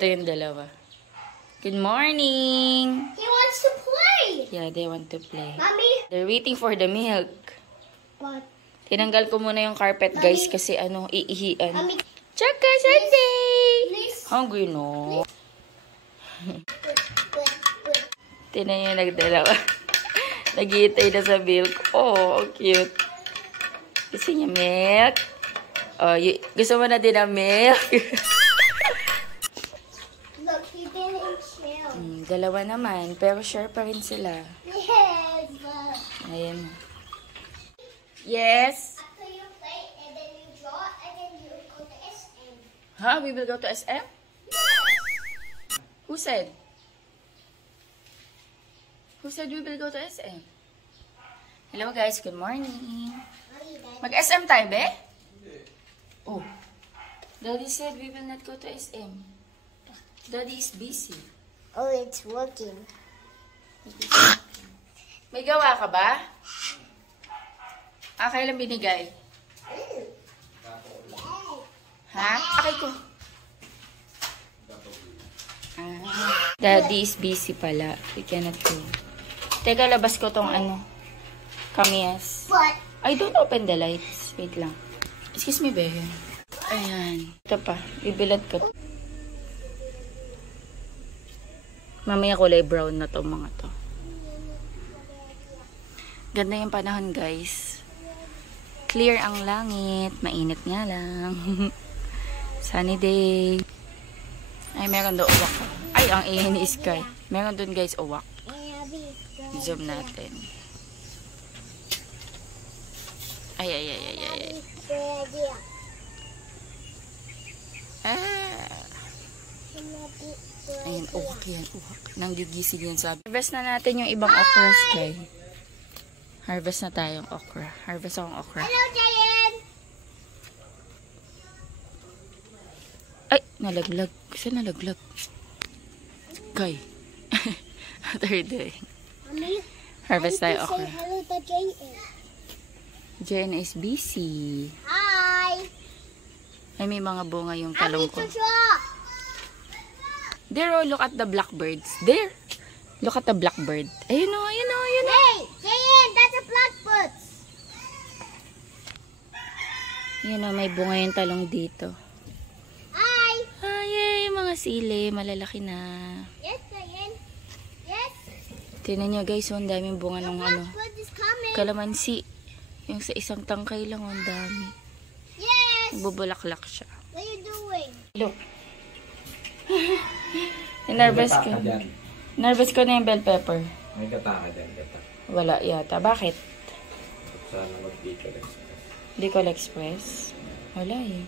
ito yung dalawa. Good morning! He wants to play! Yeah, they want to play. Mommy? They're waiting for the milk. What? Tinanggal ko muna yung carpet, guys, kasi iihian. Mommy? Tsaka Sunday! Please? Hungry, no? Tinan yung nagdalawa. Nag-iitay na sa milk. Oh, cute. Gusto niya milk? Oh, gusto mo na din ang milk? Look, he didn't chill. Dalawa naman, pero sure pa rin sila. Yes, but... Ayan. Yes? After you play, and then you draw, and then you go to SM. Huh? We will go to SM? Who said? Who said we will go to SM? Hello guys, good morning. Mommy, Dad. Mag-SM tayo, be? Oh. Daddy said we will not go to SM. Daddy is busy. Oh, it's working. May gawa ka ba? Kailan binigay? Ha? Akay ko. Daddy is busy pala. We cannot go. Teka, labas ko tong kamyas. But... I don't open the lights. Wait lang. Excuse me, be. Ayan. Ito pa. Bibilad ko. Mamaya kulay brown na to mga to. Ganda yung panahon, guys. Clear ang langit. Mainit nga lang. Sunny day. Ay, meron doon uwak. Ay, ang ihin ni Sky. Meron doon, guys, uwak. Zoom natin. Ay. Ayan, uwak yan, uwak. Nanggigisig yan sabi. Harvest na natin yung ibang okra, Sky. Harvest na tayong okra. Harvest akong okra. Hello, Jayen! Ay, nalaglag. Saan nalaglag? Sky. Third day. Mommy, Harvest tayo okra. say hello to Jayen. Jen is busy. Hi! Ay, may mga bunga yung I talong need ko. to draw! There, oh, look at the blackbirds. There. Look at the blackbird. Ayun o, ayun o, ayun o. Hey, Jayen, that's a blackbird! Ayun o, may bunga yung talong dito. Hi! Ay, mga sili. Malalaki na. Yes, Jayen. Yes. Tingnan nyo, guys, oh, ang daming bunga ng Blackbird is coming. kalamansi. Yung sa isang tangkay lang, ang dami. Yes. Bubulaklak siya. What are you doing? Look. Nervous ko. Nervous ko na yung bell pepper. May gata ka dyan, gata. Wala yata. Bakit? Sana mag-Bicol Express. Bicol Express? Wala eh.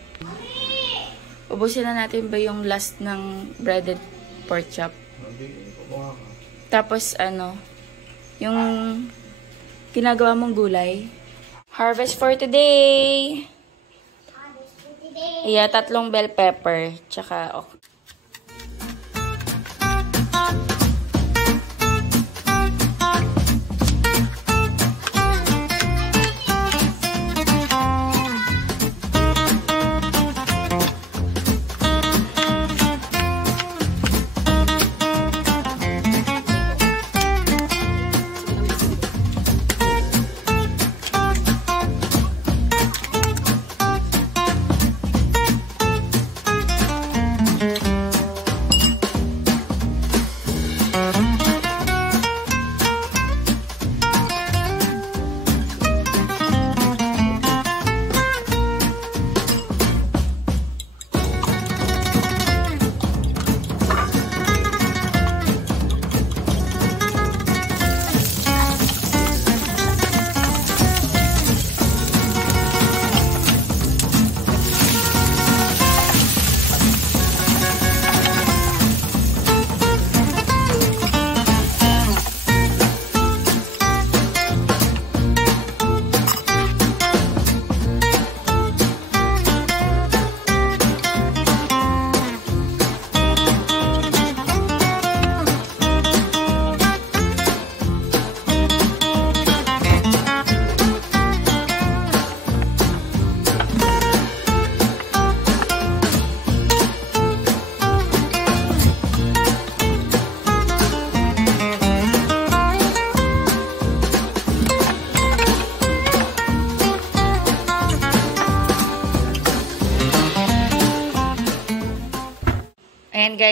Ubusin na natin ba yung last ng breaded pork chop? Tapos yung ginagawa mong gulay. Harvest for today! Yeah, 3 bell pepper. Tsaka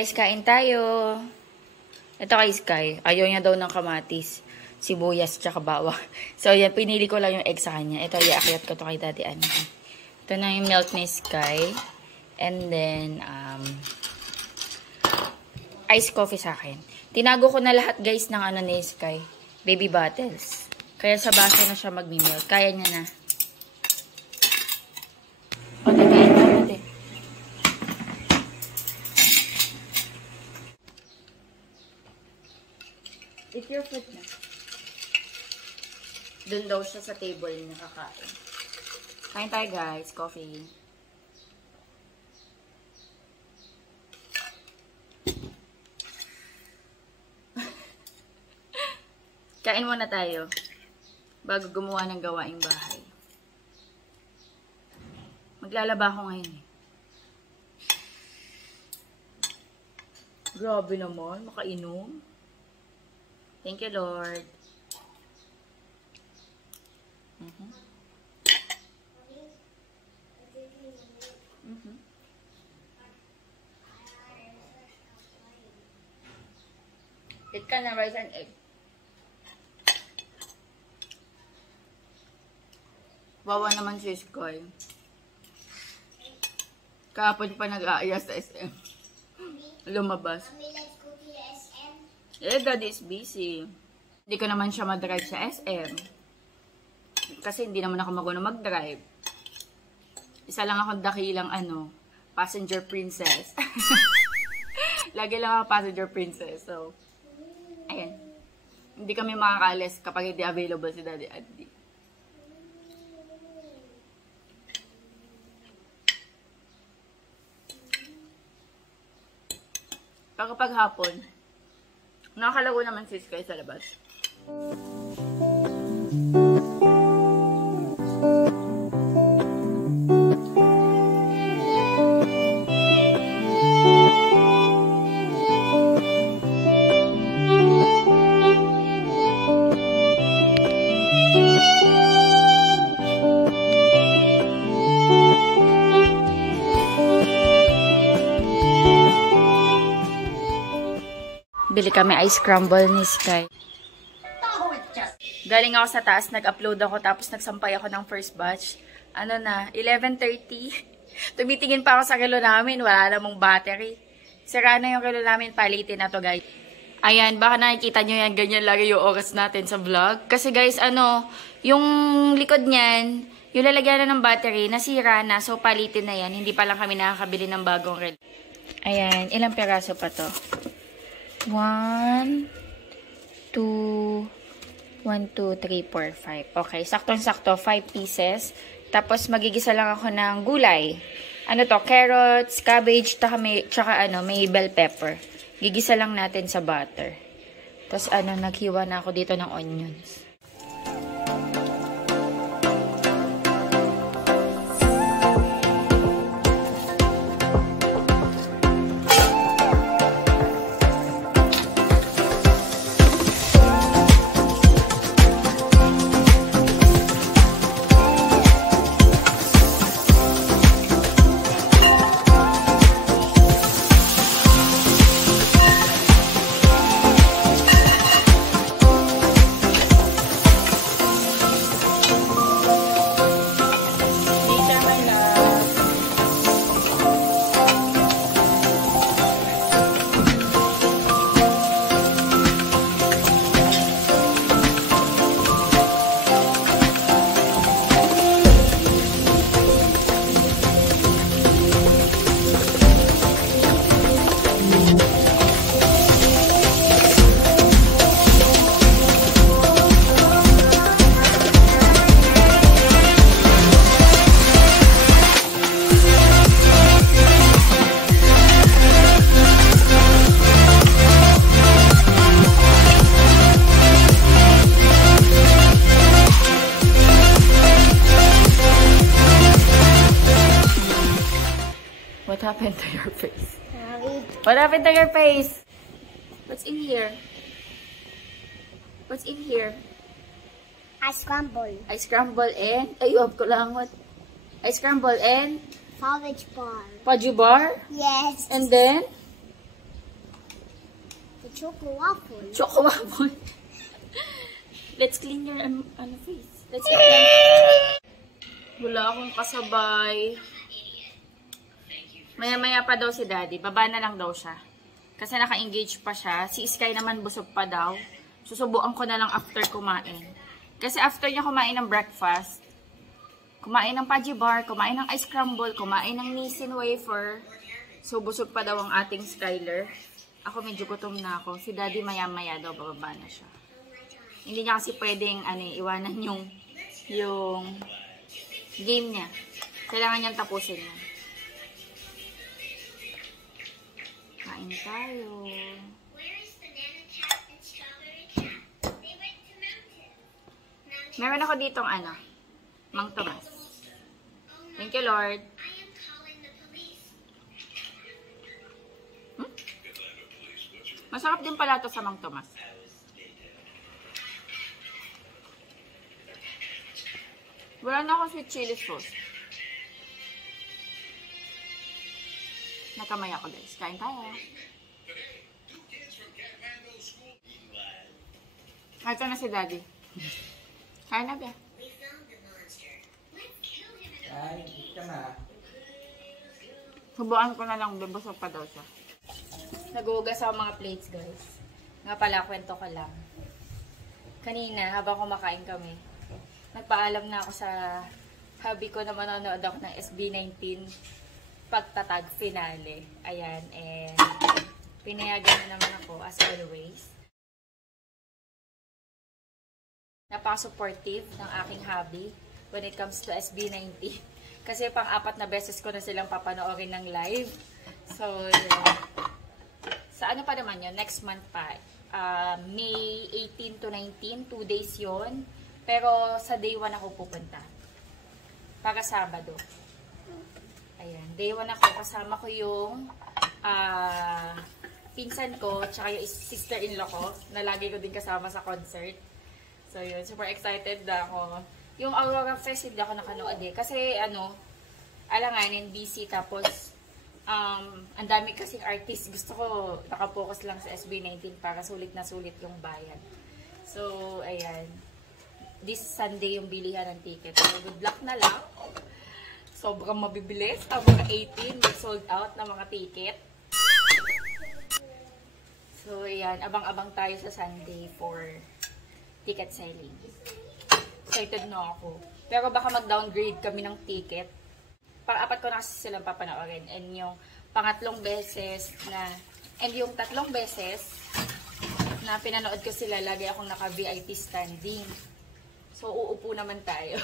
guys, kain tayo. Ito kay Sky. Ayaw niya daw ng kamatis, sibuyas, tsaka bawang. So, yan. Pinili ko lang yung egg sa kanya. Ito, iakyat ko to kay Daddy Andy. Ito na yung milk ni Sky. And then, iced coffee sa akin. Tinago ko na lahat, guys, ng ano ni Sky. Baby bottles. Kaya sa baso na siya magmi-milk. Kaya niya na. O, kain na natin. Eat your food na. Doon daw siya sa table nakakain. Kain tayo, guys. Coffee. Kain muna tayo. Bago gumawa ng gawaing bahay. Maglalaba ako ngayon eh. Grabe naman. Makainom. Thank you, Lord. Eat ka na rice and egg. Wawa naman si Sky. Kahapon pa nag-aaya sa SM. Lumabas. Let's go to the SM. Eh, Daddy is busy. Hindi ko naman siya mag-drive sa SM. Kasi hindi naman ako marunong mag-drive. Isa lang akong dakilang passenger princess. Lagi lang ako passenger princess. So, ayan. Hindi kami makakalis kapag hindi available si Daddy Andy. Kapag hapon, nakakalago naman si Sky sa labas. Bili kami ice crumble ni Sky. Galing ako sa taas, nag-upload ako, tapos nagsampay ako ng first batch. 11:30. Tumitingin pa ako sa kilo namin, wala namang battery. Sira na yung kilo namin, palitin na to, guys. Ayan, baka nakikita nyo yan, ganyan lagi yung oras natin sa vlog. Kasi guys, yung likod niyan, yung lalagyan na ng battery, nasira na, so palitin na yan. Hindi pa lang kami nakakabili ng bagong relo. Ayan, ilang peraso pa to? 1, 2, 3, 4, 5. Okay, saktong-sakto, 5 pieces. Tapos, magigisa lang ako ng gulay. Carrots, cabbage, tsaka may bell pepper. Gigisa lang natin sa butter. Tapos, naghiwa na ako dito ng onions. What happened to your face? What happened to your face? What's in here? What's in here? Ice crumble. Ice crumble and... Ayun, ko lang. What? Ice crumble and... Porridge bar. Paju bar? Yes. And then... choco waffle. Choco waffle. Let's clean your face. Let's clean. Wala akong kasabay. Maya-maya pa daw si Daddy. Baba na lang daw siya. Kasi naka-engage pa siya. Si Sky naman busog pa daw. Susubuan ko na lang after kumain. Kasi after niya kumain ng breakfast, kumain ng Paji Bar, kumain ng ice crumble, kumain ng Nissin wafer. So busog pa daw ang ating Skyler. Ako medyo gutom na ako. Si Daddy maya-maya daw bababa na siya. Hindi niya kasi pwedeng iwanan yung game niya. Kailangan niyang tapusin yan. Kain tayo. Meron ako ditong Mang Tomas. Thank you, Lord. Masarap din pala ito sa Mang Tomas. Wala na akong sweet chili sauce. Nakamay ako, guys. Kain tayo. Ito na si Daddy. Kain na ba? Ay, ka na. Subuan ko na lang, bubusog pa daw siya. Naguhugas ako mga plates, guys. Nga pala, kwento ko lang. Kanina, habang kumakain kami, nagpaalam na ako sa hubby ko na manonood ako ng SB19 pagtatag finale. Ayan, and pinayagan na naman ako as always. Napaka-supportive ng aking hubby when it comes to SB19. Kasi pang-4 na beses ko na silang papanoorin ng live. So, sa ano pa naman yun? Next month pa. May 18 to 19, 2 days yon. Pero sa day 1 ako pupunta. Para Sabado. Ayan. Day 1 ako. Kasama ko yung pinsan ko, tsaka yung sister-in-law ko, na lagi ko din kasama sa concert. So yun, super excited na ako. Yung Aurora Fest, hindi ako nakanood eh. Kasi alanganin, busy. Tapos, ang dami kasing artist. Gusto ko nakapokus lang sa SB19 para sulit na sulit yung bayad. So, ayan. This Sunday yung bilihan ng ticket. So, good luck na lang. Sobrang mabibilis. Ang mga 18, may sold out na mga ticket. So, ayan. Abang-abang tayo sa Sunday for ticket selling. Excited na ako. Pero baka mag-downgrade kami ng ticket. Pang-4 ko na kasi silang papanoorin. And yung pangatlong beses na, and yung 3 beses na pinanood ko sila, lagi akong naka-VIP standing. So, uupo naman tayo.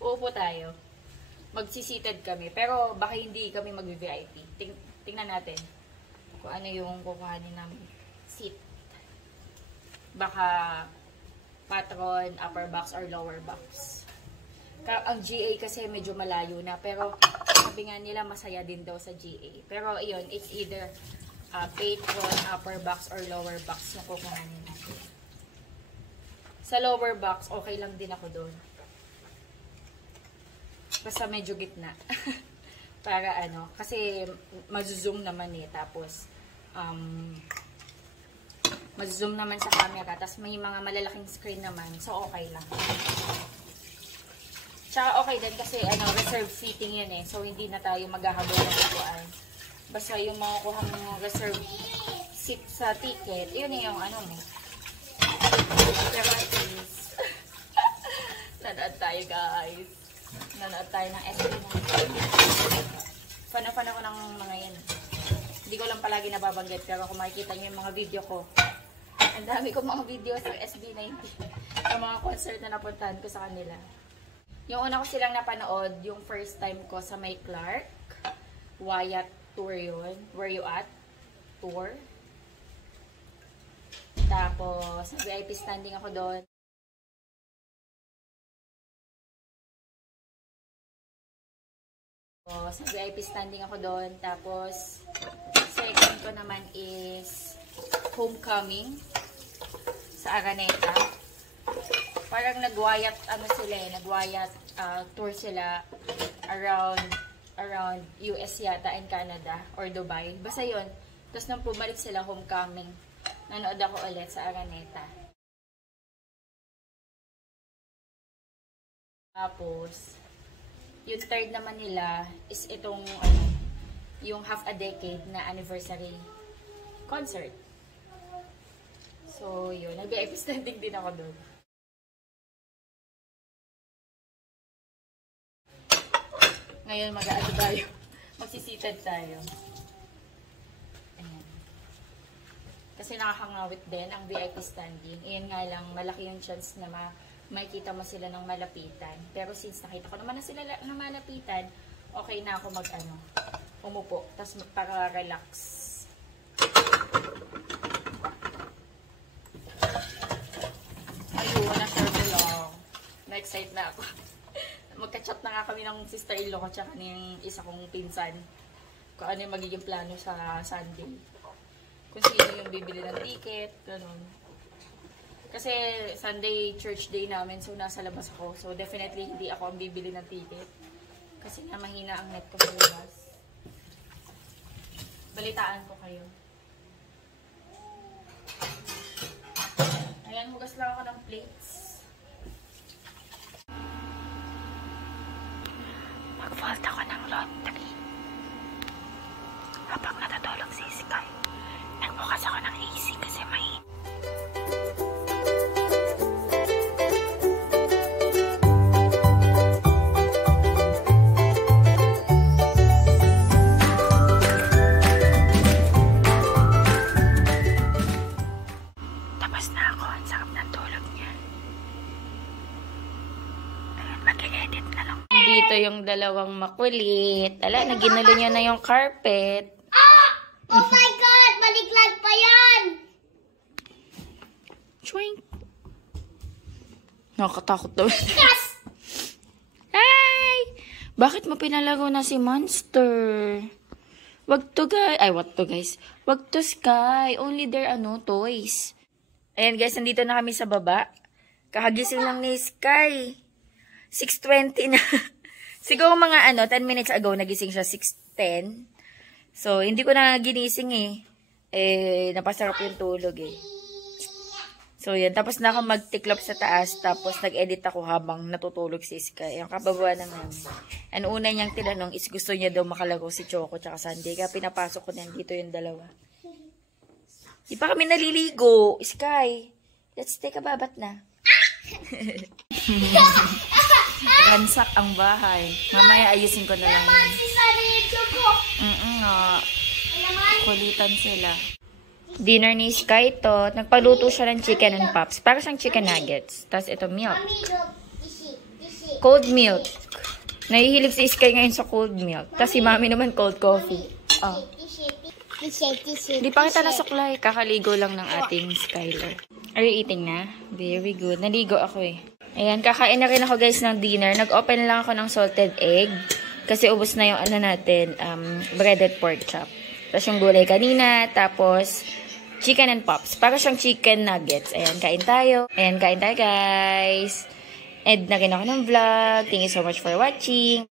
Uupo tayo. Magsisitted kami. Pero baka hindi kami mag-VIP. Tingnan natin kung ano yung kukuhanin namin seat. Baka patron, upper box, or lower box. Ang GA kasi medyo malayo na. Pero sabi nga nila masaya din daw sa GA. Pero yun, it's either patron, upper box, or lower box yung kukuhanin natin. Sa lower box, okay lang din ako doon. Basta medyo gitna. Para kasi mazoom naman eh. Tapos, mazoom naman sa camera. Tapos may mga malalaking screen naman. So, okay lang. Tsaka okay din kasi reserve seating yun eh. So, hindi na tayo maghahabol ng upuan. Basta yung mga kuhang reserve seat sa ticket, yun yung mo. Pero at least, nanood tayo guys. Nanood tayo ng SB19. Fan ako ng mga yan. Hindi ko lang palagi nababanggit. Pero kung makikita nyo yung mga video ko, ang dami ko mga video sa SB19. Ang mga concert na napuntahan ko sa kanila. Yung una ko silang napanood, yung first time ko sa May Clark. Wyatt tour yun. Where You At? Tour. Tapos, VIP standing ako doon. Sa VIP standing ako doon. Tapos, second ko naman is Homecoming sa Araneta. Parang nag-Wyatt, nag-Wyatt tour sila around US yata and Canada or Dubai. Basta yun. Tapos nang pumalik sila Homecoming. nanood ako ulit sa Araneta. Tapos, yung third naman nila is itong, yung half a decade na anniversary concert. So, yun. Nag-VIP standing din ako doon. Ngayon, mag-aado tayo. Magsisitad tayo. Ayan. Kasi nakakangawit din ang VIP standing. Ayan nga lang, malaki yung chance na makikita mo sila ng malapitan. Pero since nakita ko naman na sila na malapitan, okay na ako umupo. Tapos para relax. Ayun, na-share ko lang. Na-excite na ako. Magka-chat na nga kami ng sister-in-law ko tsaka ng isa kong pinsan. Kung ano yung magiging plano sa Sunday. Kung sino yung bibili ng ticket, ganun. Kasi Sunday church day namin, so nasa labas ako. So definitely hindi ako ang bibili ng ticket. Kasi nga mahina ang net ko sa labas. Balitaan ko kayo. Ayan, hugas lang ako ng plates. Mag-fold ako ng laundry. Habang natutulog si Sky, nagbukas ako ng AC kasi may yung dalawang makulit. Ala, naginulo niya na yung carpet. Oh my God! Baliklat pa yan! Chwing! Nakakatakot daw. Yes! Hi! Bakit mo pinalago na si Monster? Wag to guys. Ay, what to guys? Wag to Sky. Only their toys. Ayan guys, nandito na kami sa baba. Kakagising lang ni Sky. 6:20 na. Siguro mga 10 minutes ago, nagising siya 6:10. So, hindi ko na ginising napasarap yung tulog So, yan. Tapos na ako magtiklop sa taas. Tapos, nag-edit ako habang natutulog si Sky. Yung kababa na namin. Ang una niyang tinanong is gusto niya daw makalago si Choco tsaka Sunday. Kaya pinapasok ko niyan dito yung dalawa. Di pa kami naliligo. Sky, let's take a babat na. Ransak ang bahay. Mamaya ayusin ko na lang yun. Nga. Kulitan sila. Dinner ni Sky to. Nagpaluto siya ng chicken and pops. Para siyang chicken nuggets. Tapos ito milk. Cold milk. Nahihilig si Sky ngayon sa cold milk. Tapos si Mami naman cold coffee. Oh. Hindi pa kita nasuklay. Kakaligo lang ng ating Skylar. Are you eating na? Very good. Naligo ako Ayan, kakain na rin ako guys ng dinner. Nag-open lang ako ng salted egg. Kasi ubos na yung natin, breaded pork chop. Tapos yung gulay kanina. Tapos, chicken and pops. Para siyang chicken nuggets. Ayan, kain tayo. Ayan, kain tayo guys. End na rin ako ng vlog. Thank you so much for watching.